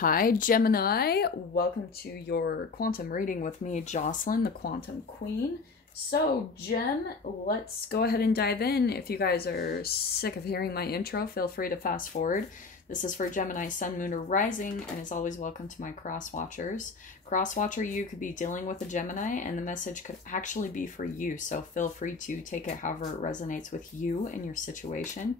Hi, Gemini. Welcome to your quantum reading with me, Jocelyn, the Quantum Queen. So, Gem, let's go ahead and dive in. If you guys are sick of hearing my intro, feel free to fast forward. This is for Gemini, Sun, Moon, or Rising, and as always, welcome to my cross watchers. Cross watcher, you could be dealing with a Gemini, and the message could actually be for you, so feel free to take it however it resonates with you and your situation.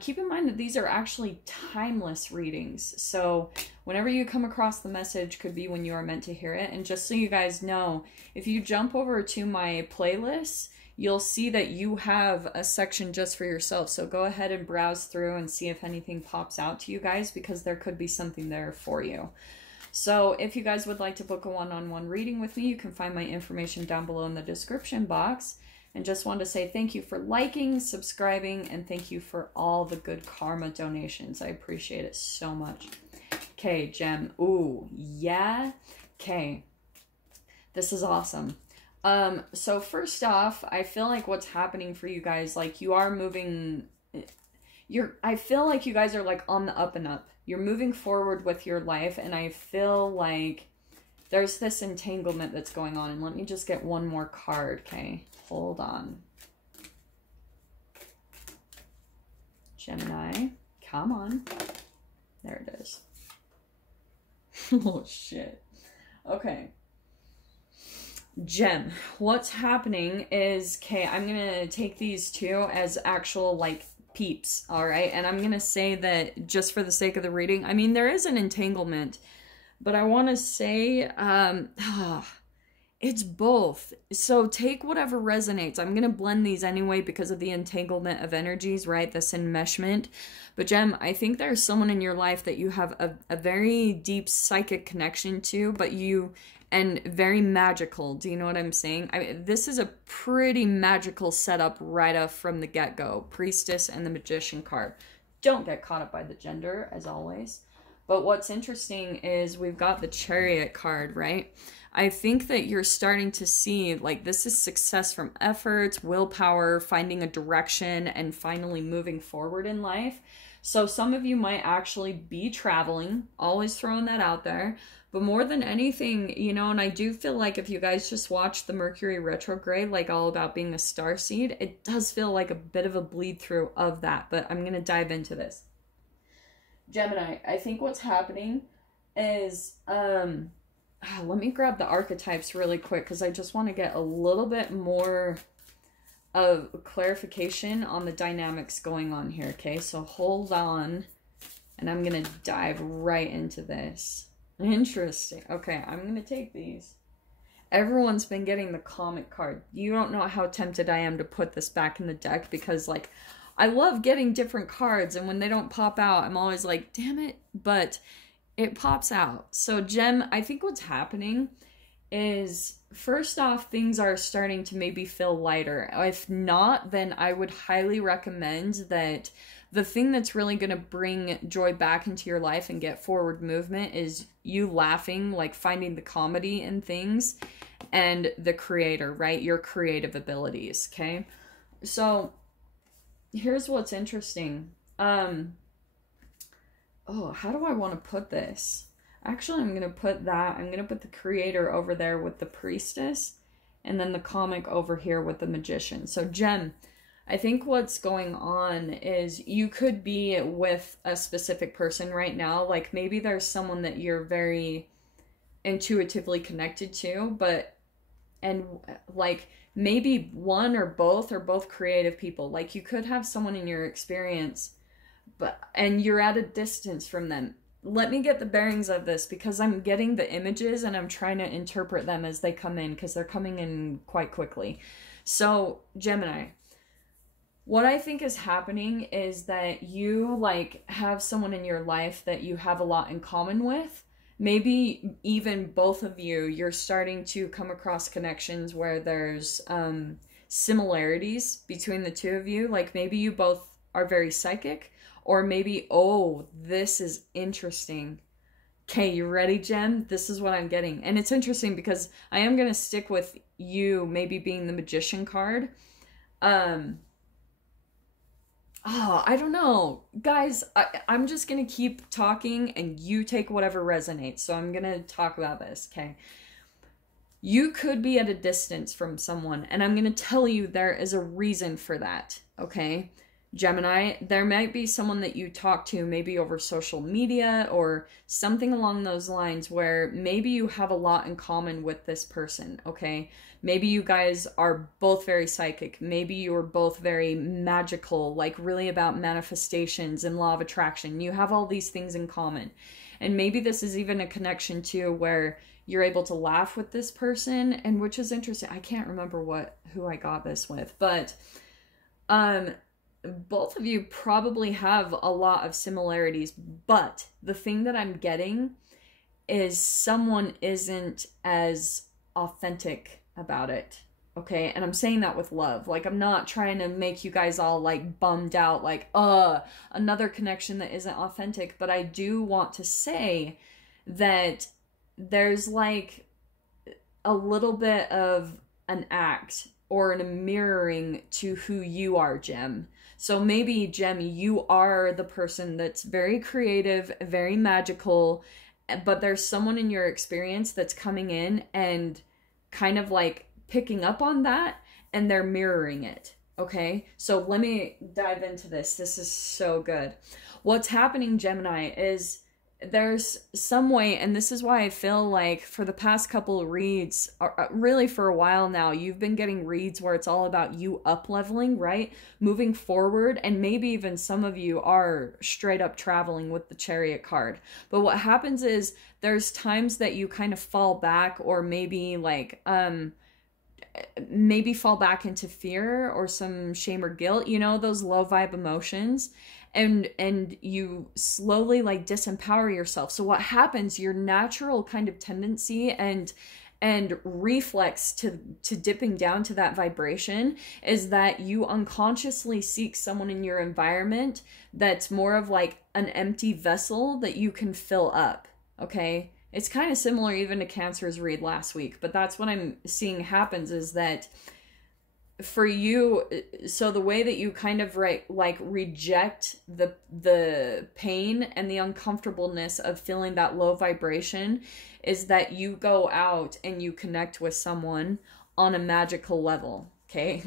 Keep in mind that these are actually timeless readings. So whenever you come across the message could be when you are meant to hear it. And just so you guys know, if you jump over to my playlist, you'll see that you have a section just for yourself. So go ahead and browse through and see if anything pops out to you guys, because there could be something there for you. So if you guys would like to book a one-on-one reading with me, you can find my information down below in the description box. And just wanted to say thank you for liking, subscribing, and thank you for all the good karma donations. I appreciate it so much. Okay, Gem. Ooh, yeah. Okay. This is awesome. So first off, I feel like what's happening for you guys, like you are moving, I feel like you guys are like on the up and up. You're moving forward with your life, and I feel like there's this entanglement that's going on. And let me just get one more card, okay? Hold on. Gemini, come on. There it is. Oh, shit. Okay. Gem, what's happening is, okay, I'm going to take these two as actual, like, peeps, all right? And I'm going to say that just for the sake of the reading, I mean, there is an entanglement, but I want to say, it's both. So take whatever resonates. I'm going to blend these anyway because of the entanglement of energies, right? This enmeshment. But Gem, I think there's someone in your life that you have a very deep psychic connection to, and very magical. Do you know what I'm saying? This is a pretty magical setup right off from the get-go. Priestess and the Magician card. Don't get caught up by the gender, as always. But what's interesting is we've got the Chariot card, right? I think that you're starting to see, like, this is success from efforts, willpower, finding a direction, and finally moving forward in life. So some of you might actually be traveling, always throwing that out there. But more than anything, you know, and I do feel like if you guys just watch the Mercury retrograde, like all about being a starseed, it does feel like a bit of a bleed through of that. But I'm going to dive into this. Gemini, I think what's happening is, let me grab the archetypes really quick because I just want to get a little bit more of clarification on the dynamics going on here, okay? So hold on, and I'm going to dive right into this. Interesting. Okay, I'm going to take these. Everyone's been getting the comic card. You don't know how tempted I am to put this back in the deck because, like, I love getting different cards, and when they don't pop out, I'm always like, damn it, but it pops out. So, Gem, I think what's happening is, first off, things are starting to maybe feel lighter. If not, then I would highly recommend that the thing that's really going to bring joy back into your life and get forward movement is you laughing, like finding the comedy in things, and the creator, right? Your creative abilities, okay? So here's what's interesting. Oh, how do I want to put this? Actually, I'm going to put that. I'm going to put the creator over there with the priestess, and then the comic over here with the magician. So, Gem, I think what's going on is you could be with a specific person right now. Like, maybe there's someone that you're very intuitively connected to, and like, maybe one or both are both creative people. Like, you could have someone in your experience, and you're at a distance from them. Let me get the bearings of this because I'm getting the images and I'm trying to interpret them as they come in because they're coming in quite quickly. So, Gemini, what I think is happening is that you, like, have someone in your life that you have a lot in common with. Maybe even both of you, you're starting to come across connections where there's similarities between the two of you. Like, maybe you both are very psychic, or maybe, oh, this is interesting. Okay, you ready, Jen? This is what I'm getting. And it's interesting because I am going to stick with you maybe being the Magician card. Oh, I don't know. Guys, I'm just going to keep talking and you take whatever resonates. So I'm going to talk about this, okay? You could be at a distance from someone, and I'm going to tell you there is a reason for that, okay? Gemini, there might be someone that you talk to maybe over social media or something along those lines where maybe you have a lot in common with this person, okay? Maybe you guys are both very psychic. Maybe you are both very magical, like really about manifestations and law of attraction. You have all these things in common. And maybe this is even a connection too where you're able to laugh with this person, and which is interesting. I can't remember who I got this with, but both of you probably have a lot of similarities, but the thing that I'm getting is someone isn't as authentic about it, okay? And I'm saying that with love. Like, I'm not trying to make you guys all, like, bummed out, like, another connection that isn't authentic, but I do want to say that there's, like, a little bit of an act or a mirroring to who you are, Gem. So maybe, Gem, you are the person that's very creative, very magical, but there's someone in your experience that's coming in and kind of like picking up on that, and they're mirroring it, okay? So let me dive into this. This is so good. What's happening, Gemini, is there's some way, and this is why I feel like for the past couple of reads, really for a while now, you've been getting reads where it's all about you up-leveling, right? Moving forward, and maybe even some of you are straight up traveling with the Chariot card. But what happens is there's times that you kind of fall back, or maybe like, maybe fall back into fear or some shame or guilt, you know, those low vibe emotions. And you slowly like disempower yourself. So what happens, your natural kind of tendency and reflex to dipping down to that vibration is that you unconsciously seek someone in your environment that's more of like an empty vessel that you can fill up, okay? It's kind of similar even to Cancer's read last week, but that's what I'm seeing happens is that for you, so the way that you kind of reject the pain and the uncomfortableness of feeling that low vibration is that you go out and you connect with someone on a magical level, okay?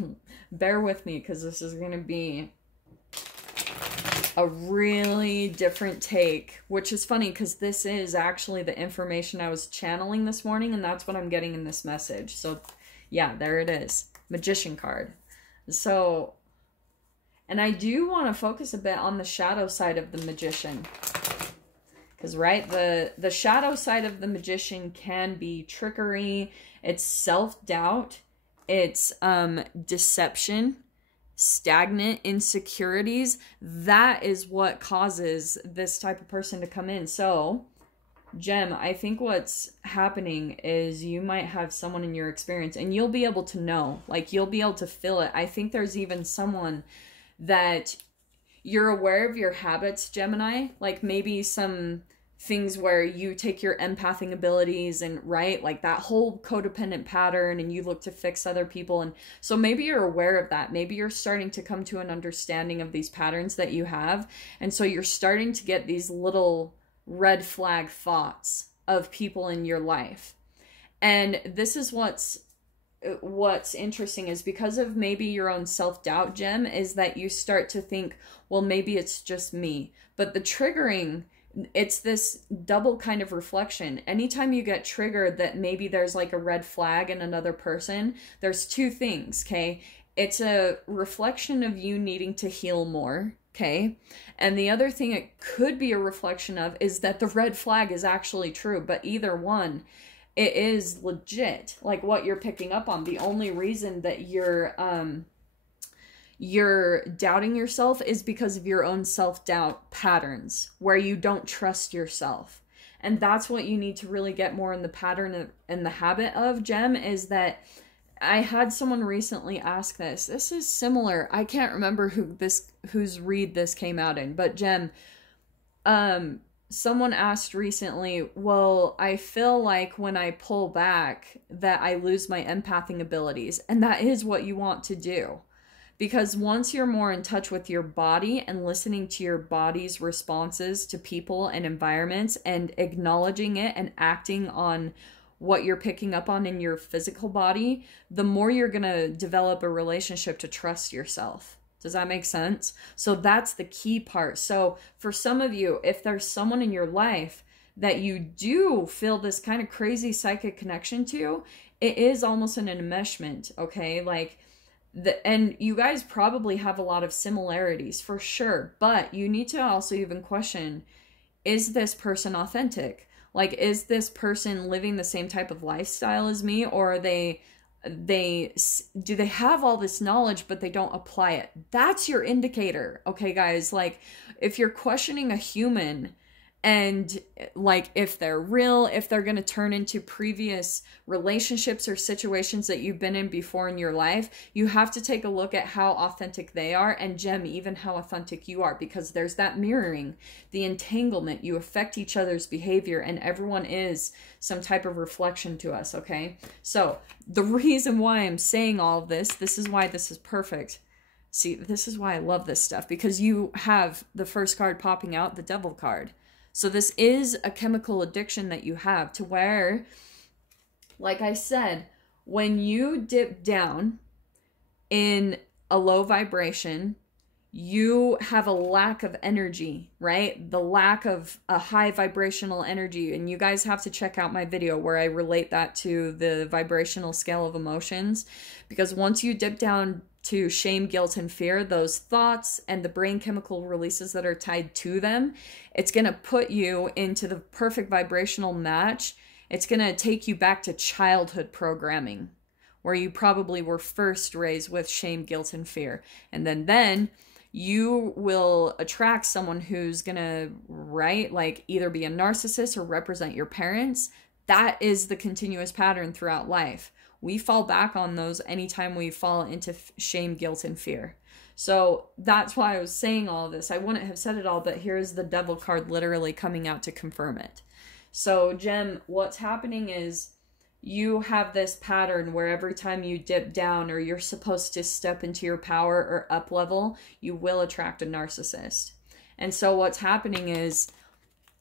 Bear with me because this is going to be a really different take, which is funny because this is actually the information I was channeling this morning, and that's what I'm getting in this message. So yeah, there it is. Magician card. So, and I do want to focus a bit on the shadow side of the Magician, because right, the shadow side of the Magician can be trickery, it's self-doubt, it's deception, stagnant insecurities. That is what causes this type of person to come in. So Gem, I think what's happening is you might have someone in your experience and you'll be able to know, like you'll be able to feel it. I think there's even someone that you're aware of your habits, Gemini, like maybe some things where you take your empathing abilities and right, like that whole codependent pattern and you look to fix other people. And so maybe you're aware of that. Maybe you're starting to come to an understanding of these patterns that you have. And so you're starting to get these little red flag thoughts of people in your life. And this is what's interesting is because of maybe your own self-doubt, Gem, is that you start to think, well, maybe it's just me. But the triggering, it's this double kind of reflection. Anytime you get triggered that maybe there's like a red flag in another person, there's two things, okay? It's a reflection of you needing to heal more, okay? And the other thing it could be a reflection of is that the red flag is actually true, but either one, it is legit, like what you're picking up on. The only reason that you're doubting yourself is because of your own self-doubt patterns where you don't trust yourself. And that's what you need to really get more in the pattern of, in the habit of, Gem, is that I had someone recently ask this. This is similar. I can't remember whose read this came out in, but Gem, someone asked recently, well, I feel like when I pull back that I lose my empathing abilities. And that is what you want to do. Because once you're more in touch with your body and listening to your body's responses to people and environments and acknowledging it and acting on what you're picking up on in your physical body, the more you're going to develop a relationship to trust yourself. Does that make sense? So that's the key part. So for some of you, if there's someone in your life that you do feel this kind of crazy psychic connection to, it is almost an enmeshment, okay? Like, and you guys probably have a lot of similarities for sure, but you need to also even question, is this person authentic? Like, is this person living the same type of lifestyle as me, or are do they have all this knowledge but they don't apply it? That's your indicator, okay, guys? Like, if you're questioning a human, and like if they're real, if they're going to turn into previous relationships or situations that you've been in before in your life, you have to take a look at how authentic they are, and Gem, even how authentic you are, because there's that mirroring, the entanglement. You affect each other's behavior, and everyone is some type of reflection to us, okay? So the reason why I'm saying all of this is why this is perfect. See, this is why I love this stuff, because you have the first card popping out, the Devil card. So this is a chemical addiction that you have, to where, like I said, when you dip down in a low vibration, you have a lack of energy, right? The lack of a high vibrational energy. And you guys have to check out my video where I relate that to the vibrational scale of emotions. Because once you dip down to shame, guilt, and fear, those thoughts and the brain chemical releases that are tied to them, it's going to put you into the perfect vibrational match. It's going to take you back to childhood programming, where you probably were first raised with shame, guilt, and fear. And then you will attract someone who's going to, right, like either be a narcissist or represent your parents. That is the continuous pattern throughout life. We fall back on those anytime we fall into shame, guilt, and fear. So that's why I was saying all this. I wouldn't have said it all, but here's the Devil card literally coming out to confirm it. So, Gem, what's happening is you have this pattern where every time you dip down or you're supposed to step into your power or up level, you will attract a narcissist. And so what's happening is,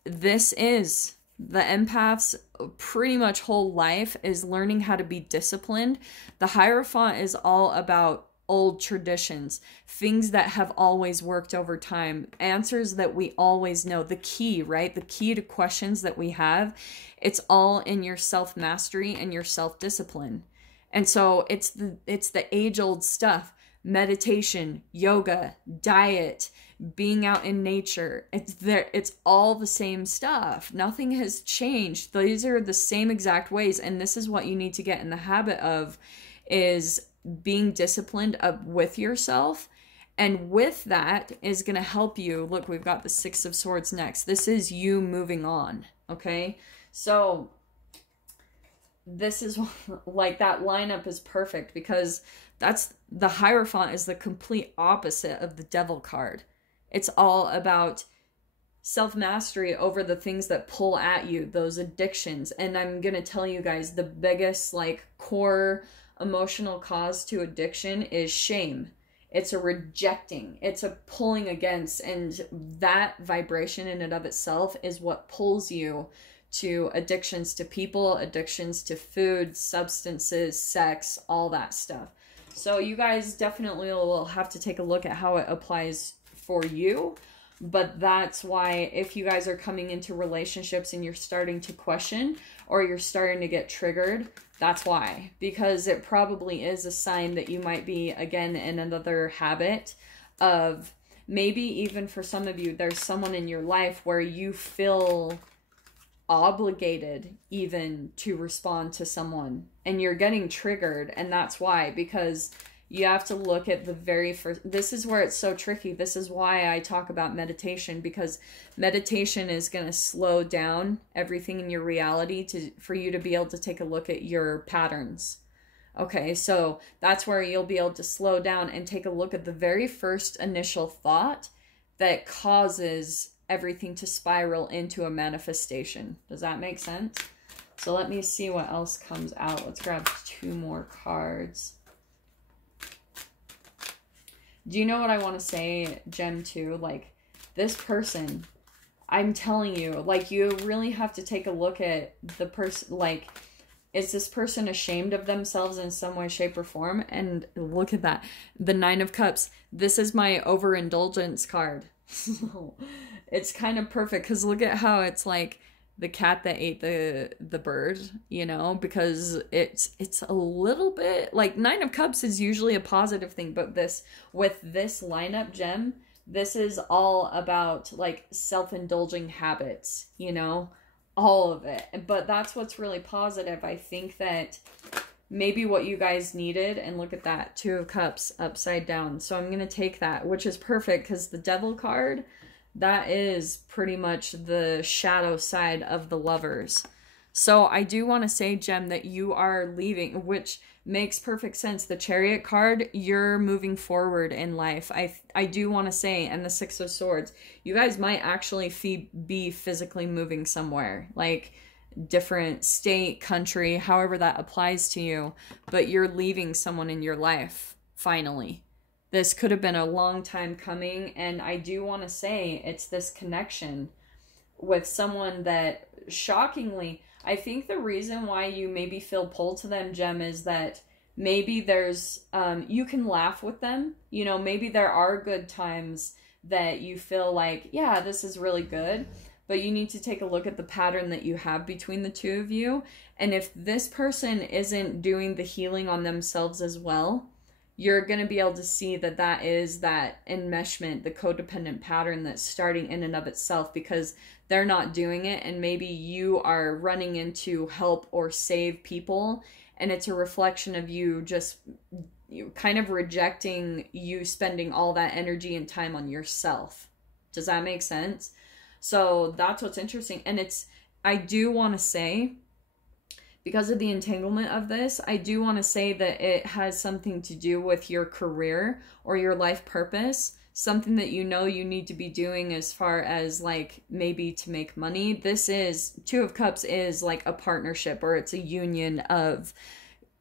this is the empath's pretty much whole life is learning how to be disciplined. The Hierophant is all about old traditions, things that have always worked over time, answers that we always know, the key, right? The key to questions that we have, it's all in your self-mastery and your self-discipline. And so it's the age-old stuff: meditation, yoga, diet, being out in nature. It's all the same stuff. Nothing has changed. These are the same exact ways, and this is what you need to get in the habit of, is being disciplined with yourself. And with that is going to help you. Look, we've got the Six of Swords next. This is you moving on, okay? So this is like, that lineup is perfect, because that's the Hierophant is the complete opposite of the Devil card. It's all about self-mastery over the things that pull at you, those addictions. And I'm going to tell you guys, the biggest like core emotional cause to addiction is shame. It's a rejecting, it's a pulling against, and that vibration in and of itself is what pulls you to addictions to people, addictions to food, substances, sex, all that stuff. So you guys definitely will have to take a look at how it applies for you. But that's why, if you guys are coming into relationships and you're starting to question, or you're starting to get triggered, that's why. Because it probably is a sign that you might be, again, in another habit of, maybe even for some of you, there's someone in your life where you feel obligated even to respond to someone, and you're getting triggered. And that's why, because you have to look at the very first, this is where it's so tricky. This is why I talk about meditation, because meditation is going to slow down everything in your reality for you to be able to take a look at your patterns. Okay, so that's where you'll be able to slow down and take a look at the very first initial thought that causes everything to spiral into a manifestation. Does that make sense? So let me see what else comes out. Let's grab 2 more cards. Do you know what I want to say, Gem, too? Like, this person, I'm telling you, like, you really have to take a look at the person, like, is this person ashamed of themselves in some way, shape, or form? And look at that. The Nine of Cups. This is my overindulgence card. It's kind of perfect because look at how it's like the cat that ate the bird, you know, because it's a little bit like Nine of Cups is usually a positive thing, but this with this lineup, Gem, this is all about like self-indulging habits, you know, all of it. But that's what's really positive. I think that maybe what you guys needed, and look at that, Two of Cups upside down. So I'm going to take that, which is perfect because the Devil card, that is pretty much the shadow side of the Lovers. So I do want to say, Gem, that you are leaving, which makes perfect sense. The Chariot card, you're moving forward in life. I do want to say, and the Six of Swords, you guys might actually be physically moving somewhere, like different state, country, however that applies to you, but you're leaving someone in your life, finally. This could have been a long time coming, and I do want to say it's this connection with someone that, shockingly, I think the reason why you maybe feel pulled to them, Gem, is that maybe there's, you can laugh with them. You know, maybe there are good times that you feel like, yeah, this is really good. But you need to take a look at the pattern that you have between the two of you. And if this person isn't doing the healing on themselves as well, you're going to be able to see that that is that enmeshment, the codependent pattern that's starting in and of itself because they're not doing it. And maybe you are running in to help or save people. And it's a reflection of you just kind of rejecting you spending all that energy and time on yourself. Does that make sense? So that's what's interesting. And I do want to say, because of the entanglement of this, I do want to say that it has something to do with your career or your life purpose, something that you know you need to be doing as far as like maybe to make money. This is, Two of Cups is like a partnership, or it's a union of,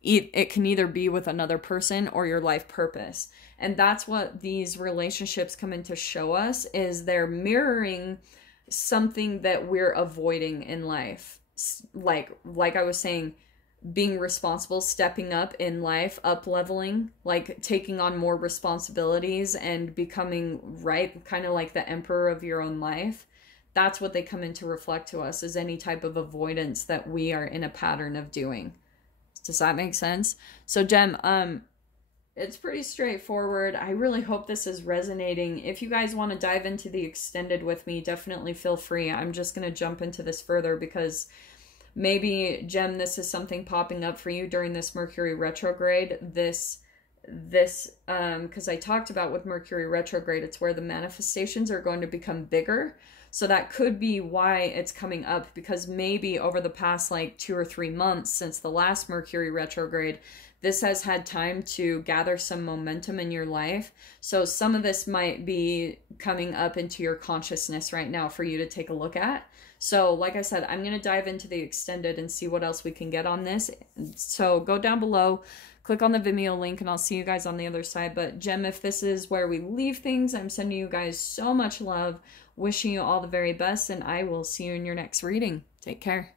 it can either be with another person or your life purpose. And that's what these relationships come in to show us, is they're mirroring something that we're avoiding in life. Like I was saying, being responsible, stepping up in life, up leveling, like taking on more responsibilities and becoming, right, kind of like the emperor of your own life. That's what they come in to reflect to us, is any type of avoidance that we are in a pattern of doing. Does that make sense? So Gem, it's pretty straightforward. I really hope this is resonating. If you guys want to dive into the extended with me, definitely feel free. I'm just going to jump into this further because maybe, Gem, this is something popping up for you during this Mercury retrograde. This because I talked about with Mercury retrograde, it's where the manifestations are going to become bigger. So that could be why it's coming up, because maybe over the past like 2 or 3 months since the last Mercury retrograde, this has had time to gather some momentum in your life. So some of this might be coming up into your consciousness right now for you to take a look at. So like I said, I'm going to dive into the extended and see what else we can get on this. So go down below, click on the Vimeo link, and I'll see you guys on the other side. But Gem, if this is where we leave things, I'm sending you guys so much love, wishing you all the very best, and I will see you in your next reading. Take care.